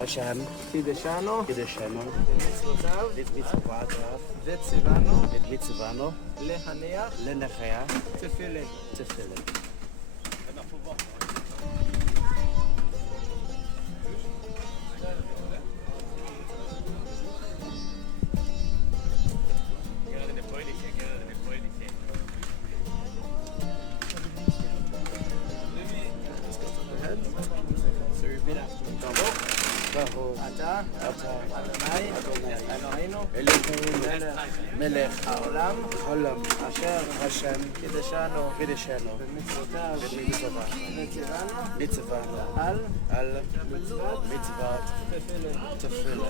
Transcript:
השם, קידשנו קידשנו, במצוותיו במצוותיו, וציוונו ומצוונו, להניח לנחיה תפילין. תפילין. So repeat after me. ברוך אתה אתה אדוני אלוהינו אלוהינו מלך העולם העולם אשר השם קידשנו קידשנו במצוותיו במצוותיו וציוונו מצוונו על מצוות תפילין. תפילין.